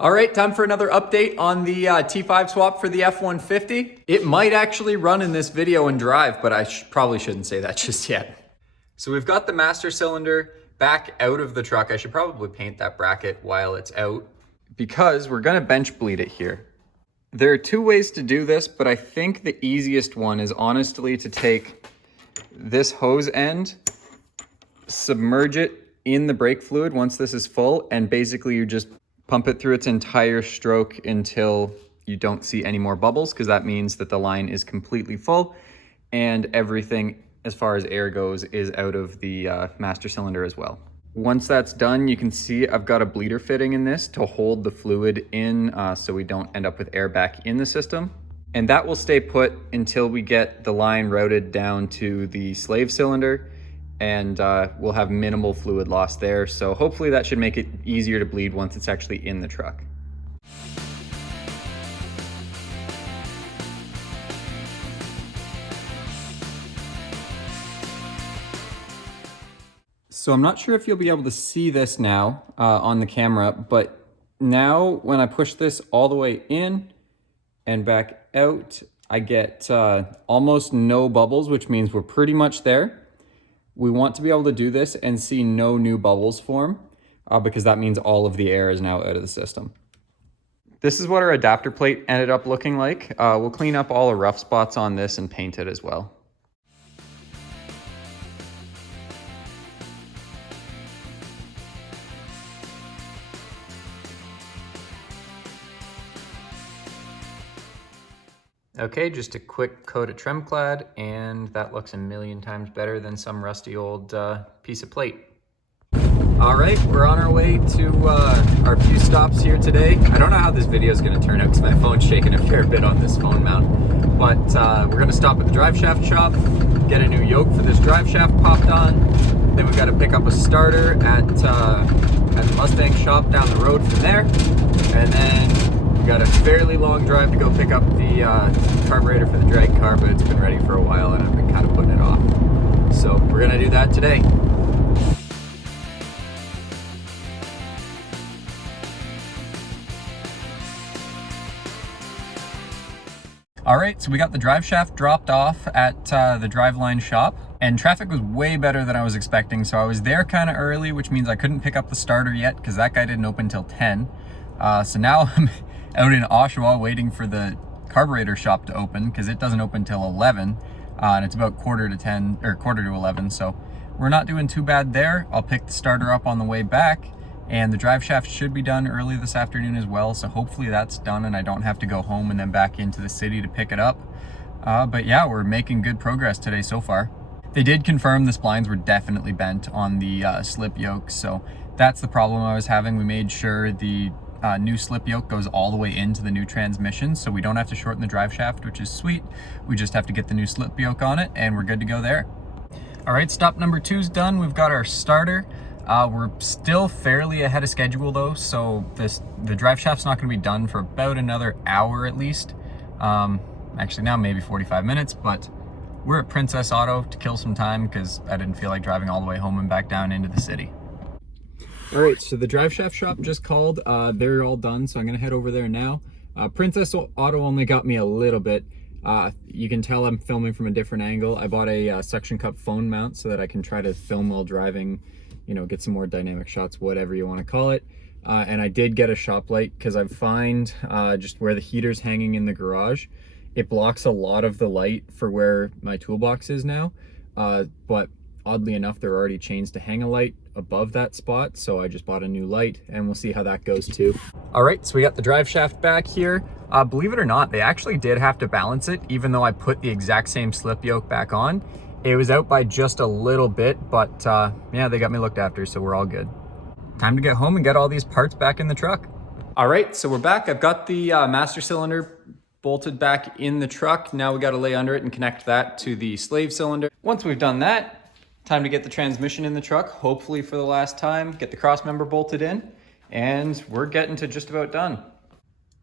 All right, time for another update on the T5 swap for the F-150. It might actually run in this video and drive, but I probably shouldn't say that just yet. So we've got the master cylinder back out of the truck. I should probably paint that bracket while it's out because we're gonna bench bleed it here. There are two ways to do this, but I think the easiest one is honestly to take this hose end, submerge it in the brake fluid once this is full, and basically you just pump it through its entire stroke until you don't see any more bubbles, because that means that the line is completely full and everything as far as air goes is out of the master cylinder as well. Once that's done, you can see I've got a bleeder fitting in this to hold the fluid in so we don't end up with air back in the system. And that will stay put until we get the line routed down to the slave cylinder, and we'll have minimal fluid loss there. So hopefully that should make it easier to bleed once it's actually in the truck. So I'm not sure if you'll be able to see this now on the camera, but now when I push this all the way in and back out, I get almost no bubbles, which means we're pretty much there. We want to be able to do this and see no new bubbles form because that means all of the air is now out of the system. This is what our adapter plate ended up looking like. We'll clean up all the rough spots on this and paint it as well. Okay, just a quick coat of Tremclad, and that looks a million times better than some rusty old piece of plate. All right, we're on our way to our few stops here today. I don't know how this video is going to turn out because my phone's shaking a fair bit on this phone mount, but we're going to stop at the drive shaft shop, get a new yoke for this drive shaft popped on. Then we got to pick up a starter at the Mustang shop down the road from there, and then we got a fairly long drive to go pick up the carburetor for the drag car, but it's been ready for a while and I've been kind of putting it off. So we're gonna do that today. All right, so we got the drive shaft dropped off at the driveline shop, and traffic was way better than I was expecting. So I was there kind of early, which means I couldn't pick up the starter yet because that guy didn't open until 10. So now I'm out in Oshawa waiting for the carburetor shop to open because it doesn't open till 11 and it's about quarter to 11, so we're not doing too bad there. I'll pick the starter up on the way back, and the drive shaft should be done early this afternoon as well, so hopefully that's done and I don't have to go home and then back into the city to pick it up. But yeah, we're making good progress today so far. They did confirm the splines were definitely bent on the slip yoke, so that's the problem I was having. We made sure the new slip yoke goes all the way into the new transmission, so we don't have to shorten the drive shaft, which is sweet. We just have to get the new slip yoke on it and we're good to go there. All right, stop number 2's done. We've got our starter. We're still fairly ahead of schedule though, so the drive shaft's not going to be done for about another hour at least. Actually now maybe 45 minutes, but we're at Princess Auto to kill some time because I didn't feel like driving all the way home and back down into the city. All right, so the drive shaft shop just called. They're all done, so I'm gonna head over there now. Princess Auto only got me a little bit. You can tell I'm filming from a different angle. I bought a suction cup phone mount so that I can try to film while driving, you know, get some more dynamic shots, whatever you wanna call it. And I did get a shop light because I find just where the heater's hanging in the garage, it blocks a lot of the light for where my toolbox is now. But oddly enough, there are already chains to hang a light above that spot, so I just bought a new light and we'll see how that goes too. All right, so we got the drive shaft back here. Believe it or not, they actually did have to balance it, even though I put the exact same slip yoke back on. It was out by just a little bit, but yeah, they got me looked after, so we're all good. Time to get home and get all these parts back in the truck. All right, so we're back. I've got the master cylinder bolted back in the truck. Now we got to lay under it and connect that to the slave cylinder. Once we've done that, time to get the transmission in the truck, hopefully for the last time, get the cross member bolted in, and we're getting to just about done.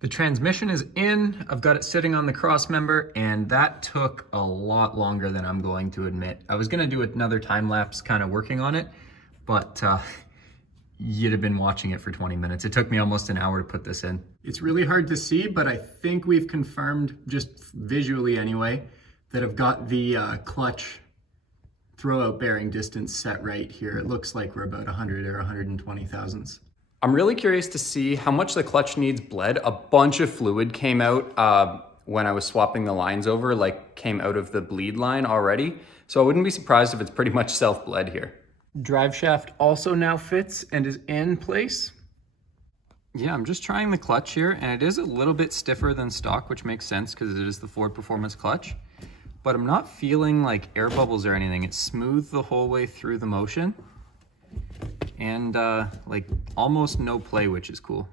The transmission is in, I've got it sitting on the cross member, and that took a lot longer than I'm going to admit. I was gonna do another time lapse kind of working on it, but you'd have been watching it for 20 minutes. It took me almost an hour to put this in. It's really hard to see, but I think we've confirmed, just visually anyway, that I've got the clutch throwout bearing distance set right here. It looks like we're about 100 or 120 thousandths. I'm really curious to see how much the clutch needs bled. A bunch of fluid came out when I was swapping the lines over, like came out of the bleed line already. So I wouldn't be surprised if it's pretty much self-bled here. Drive shaft also now fits and is in place. Yeah, I'm just trying the clutch here, and it is a little bit stiffer than stock, which makes sense because it is the Ford Performance clutch. But I'm not feeling like air bubbles or anything. It's smooth the whole way through the motion. And like almost no play, which is cool.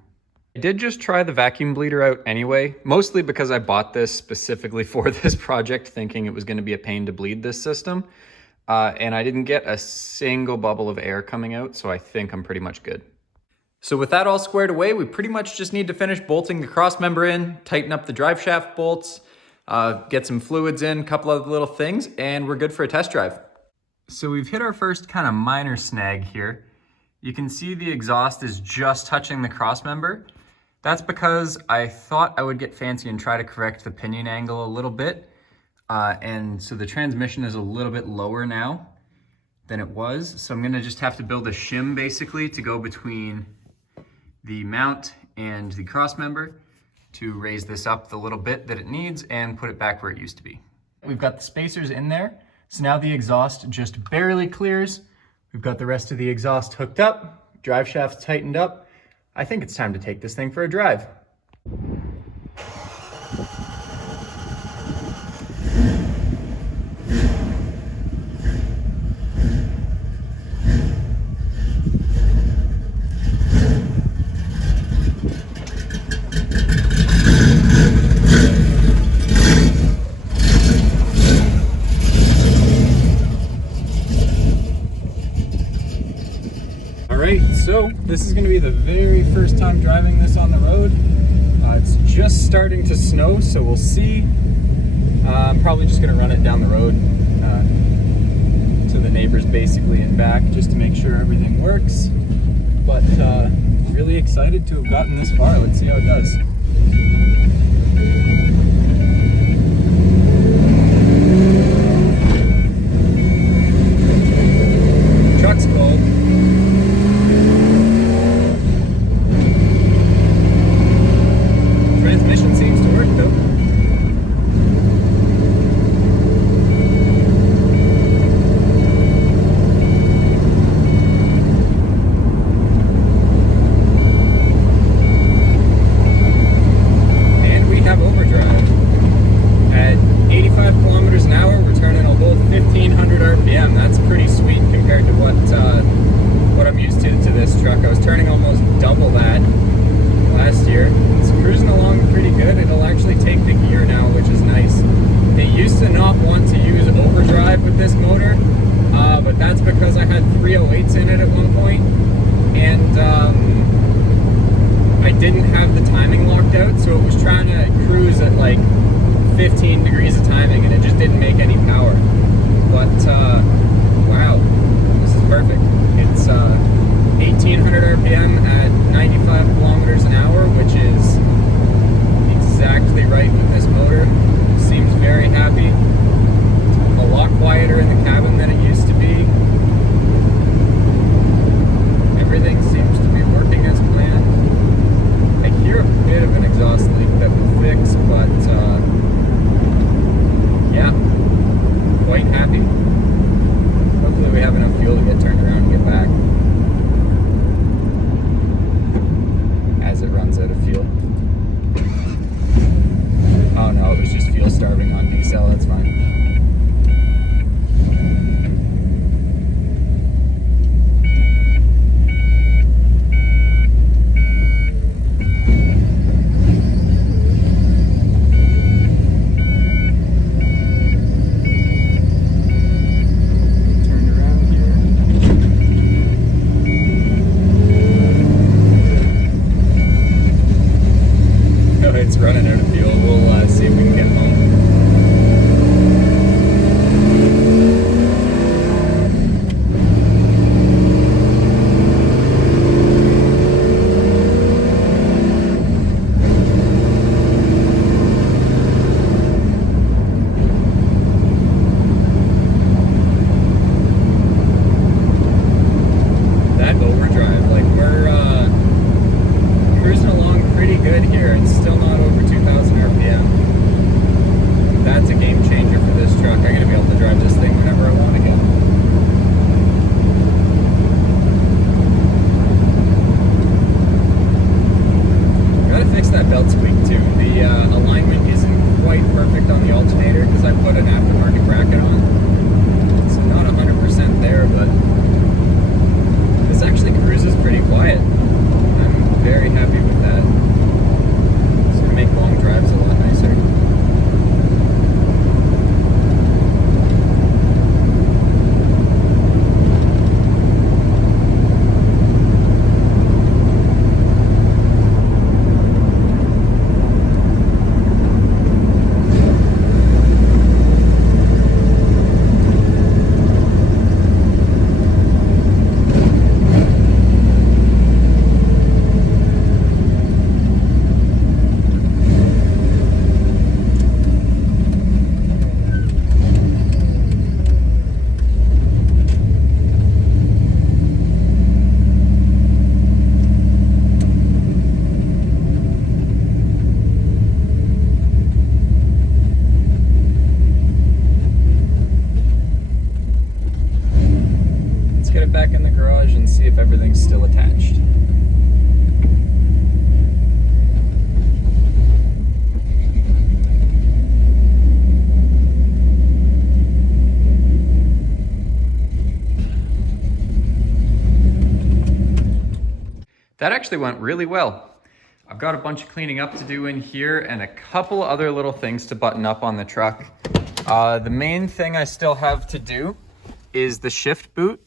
I did just try the vacuum bleeder out anyway, mostly because I bought this specifically for this project, thinking it was going to be a pain to bleed this system. And I didn't get a single bubble of air coming out, so I think I'm pretty much good. So with that all squared away, we pretty much just need to finish bolting the cross member in, tighten up the drive shaft bolts, get some fluids in, a couple of little things, and we're good for a test drive. So we've hit our first kind of minor snag here. You can see the exhaust is just touching the cross member. That's because I thought I would get fancy and try to correct the pinion angle a little bit. And so the transmission is a little bit lower now than it was. So I'm gonna just have to build a shim basically to go between the mount and the cross member to raise this up the little bit that it needs and put it back where it used to be. We've got the spacers in there. So now the exhaust just barely clears. We've got the rest of the exhaust hooked up, drive shaft's tightened up. I think it's time to take this thing for a drive. So this is going to be the very first time driving this on the road. It's just starting to snow, so we'll see. I'm probably just going to run it down the road to the neighbors basically and back just to make sure everything works. But really excited to have gotten this far. Let's see how it does. Truck's cold. Transmission seems to work though. And we have overdrive. At 85 kilometers an hour, we're turning a whole 1500 RPM. That's pretty sweet compared to what I'm used to this truck. I was turning almost double that last year. It's cruising along pretty good. It'll actually take the gear now, which is nice. They used to not want to use overdrive with this motor, but that's because I had 308s in it at one point, and I didn't have the timing locked out, so it was trying to cruise at like 15 degrees of timing, and it just didn't make any power. But wow, this is perfect. It's 1800 RPM at 95 kilometers an hour, which is exactly right with this motor. Seems very happy. A lot quieter in the cabin than it used to be. Everything seems to be working as planned. I hear a bit of an exhaust leak that we'll fix, but yeah, quite happy. Hopefully we have enough fuel to get turned around and get back. As it runs out of fuel. Oh no, it was just fuel starving on decel, that's fine. good here. It's still not over 2,000 RPM. That's a game changer for this truck. I'm gonna be able to drive this thing whenever I want again. Gotta fix that belt squeak too. The alignment isn't quite perfect on the alternator because I put an aftermarket bracket on. So not 100% there, but this actually cruises pretty quiet. I'm very happy with that. It's gonna make long drives a lot nicer. Get it back in the garage and see if everything's still attached. That actually went really well. I've got a bunch of cleaning up to do in here and a couple other little things to button up on the truck. The main thing I still have to do is the shift boot.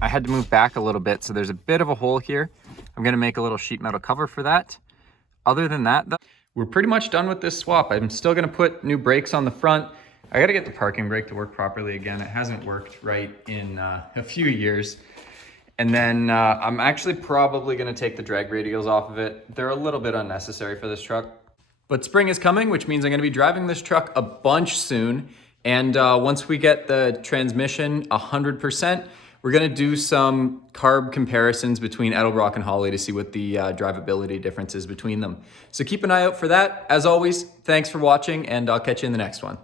I had to move back a little bit, so there's a bit of a hole here. I'm gonna make a little sheet metal cover for that. Other than that, though, we're pretty much done with this swap. I'm still gonna put new brakes on the front. I gotta get the parking brake to work properly again. It hasn't worked right in a few years. And then I'm actually probably gonna take the drag radials off of it. They're a little bit unnecessary for this truck. But spring is coming, which means I'm gonna be driving this truck a bunch soon. And once we get the transmission 100%, we're gonna do some carb comparisons between Edelbrock and Holley to see what the drivability difference is between them. So keep an eye out for that. As always, thanks for watching, and I'll catch you in the next one.